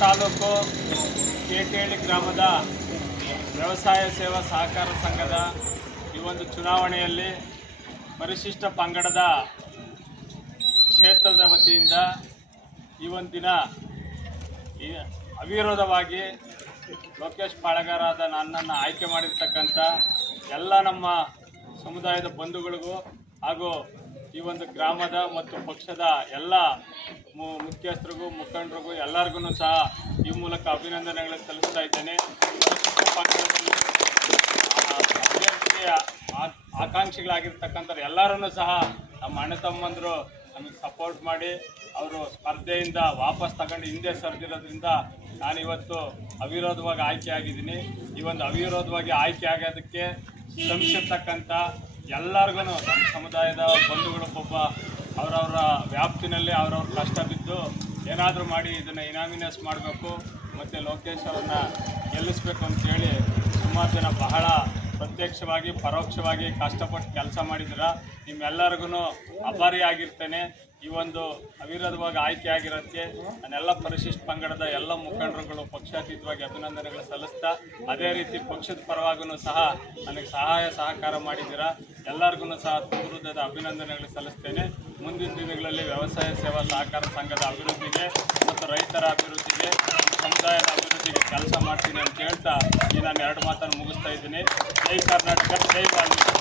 ತಾಲೂಕು ಕೇಟೇಳಿ ಗ್ರಾಮದ ವ್ಯವಸಾಯ ಸೇವಾ ಸಹಕಾರ ಸಂಘದ ಈ ಒಂದು ಚುನಾವಣೆಯಲ್ಲಿ ಪರಿಶಿಷ್ಟ ಪಂಗಡದ ಕ್ಷೇತ್ರದ ವತಿಯಿಂದ ಈ ಒಂದು ದಿನ ಅವಿರೋಧವಾಗಿ ಲೋಕೇಶ್ ಪಾಳಗಾರಾದ ನನ್ನನ್ನು ಆಯ್ಕೆ ಮಾಡಿರ್ತಕ್ಕಂಥ ಎಲ್ಲ ನಮ್ಮ ಸಮುದಾಯದ ಬಂಧುಗಳಿಗೂ ಹಾಗೂ ಈ ಒಂದು ಗ್ರಾಮದ ಮತ್ತು ಪಕ್ಷದ ಎಲ್ಲ ಮುಖ್ಯಸ್ಥರಿಗೂ, ಮುಖಂಡರಿಗೂ ಎಲ್ಲರಿಗೂ ಸಹ ಈ ಮೂಲಕ ಅಭಿನಂದನೆಗಳು ಸಲ್ಲಿಸ್ತಾ ಇದ್ದೇನೆ. ಅಭ್ಯರ್ಥಿಯ ಆಕಾಂಕ್ಷಿಗಳಾಗಿರ್ತಕ್ಕಂಥ ಎಲ್ಲರನ್ನೂ ಸಹ ನಮ್ಮ ಅಣ್ಣ ತಮ್ಮಂದರು ನಮಗೆ ಸಪೋರ್ಟ್ ಮಾಡಿ ಅವರು ಸ್ಪರ್ಧೆಯಿಂದ ವಾಪಸ್ ತಗೊಂಡು ಹಿಂದೆ ಸರಿದಿರೋದ್ರಿಂದ ನಾನಿವತ್ತು ಅವಿರೋಧವಾಗಿ ಆಯ್ಕೆ ಆಗಿದ್ದೀನಿ. ಈ ಒಂದು ಅವಿರೋಧವಾಗಿ ಆಯ್ಕೆ ಆಗೋದಕ್ಕೆ ಶ್ರಮಿಸಿರ್ತಕ್ಕಂಥ ಎಲ್ಲರಿಗೂ ನಮ್ಮ ಸಮುದಾಯದ ಬಂಧುಗಳು ಒಬ್ಬ ಅವರವರ ವ್ಯಾಪ್ತಿನಲ್ಲಿ ಅವರವ್ರ ಕಷ್ಟ ಬಿದ್ದು ಏನಾದರೂ ಮಾಡಿ ಇದನ್ನು ಇನಾಮಿನೇಸ್ ಮಾಡಬೇಕು ಮತ್ತು ಲೋಕೇಶ್ ಅವ್ರನ್ನ ಗೆಲ್ಲಿಸ್ಬೇಕು ಅಂತೇಳಿ ಸುಮಾರು ಜನ ಬಹಳ ಪ್ರತ್ಯಕ್ಷವಾಗಿ, ಪರೋಕ್ಷವಾಗಿ ಕಷ್ಟಪಟ್ಟು ಕೆಲಸ ಮಾಡಿದ್ರ ನಿಮ್ಮೆಲ್ಲರಿಗೂ ಆಭಾರಿ ಆಗಿರ್ತೇನೆ ಈ ಒಂದು ಅವಿರೋಧವಾಗಿ ಆಯ್ಕೆ ಆಗಿರೋದಕ್ಕೆ ಅನ್ನೆಲ್ಲ ಪರಿಶಿಷ್ಟ ಪಂಗಡದ ಎಲ್ಲ ಮುಖಂಡರುಗಳು ಪಕ್ಷಾತೀತವಾಗಿ ಅಭಿನಂದನೆಗಳು ಸಲ್ಲಿಸ್ತಾ, ಅದೇ ರೀತಿ ಪಕ್ಷದ ಪರವಾಗೂ ಸಹ ನನಗೆ ಸಹಾಯ ಸಹಕಾರ ಮಾಡಿದ್ದೀರಾ. ಎಲ್ಲರಿಗೂ ಸಹ ಹೃದಯದ ಅಭಿನಂದನೆಗಳು ಸಲ್ಲಿಸ್ತೇನೆ. ಮುಂದಿನ ದಿನಗಳಲ್ಲಿ ವ್ಯವಸಾಯ ಸೇವಾ ಸಹಕಾರ ಸಂಘದ ಅಭಿವೃದ್ಧಿಗೆ ಮತ್ತು ರೈತರ ಅಭಿವೃದ್ಧಿಗೆ, ಸಮುದಾಯದ ಅಭಿವೃದ್ಧಿಗೆ ಕೆಲಸ ಮಾಡ್ತೀನಿ ಅಂತ ಹೇಳ್ತಾ ಈ ನಾನು ಎರಡು ಮಾತನ್ನು ಮುಗಿಸ್ತಾ ಇದ್ದೀನಿ. ಜೈ ಕರ್ನಾಟಕ, ಜೈ ವಾಲ್ಮೀಕಿ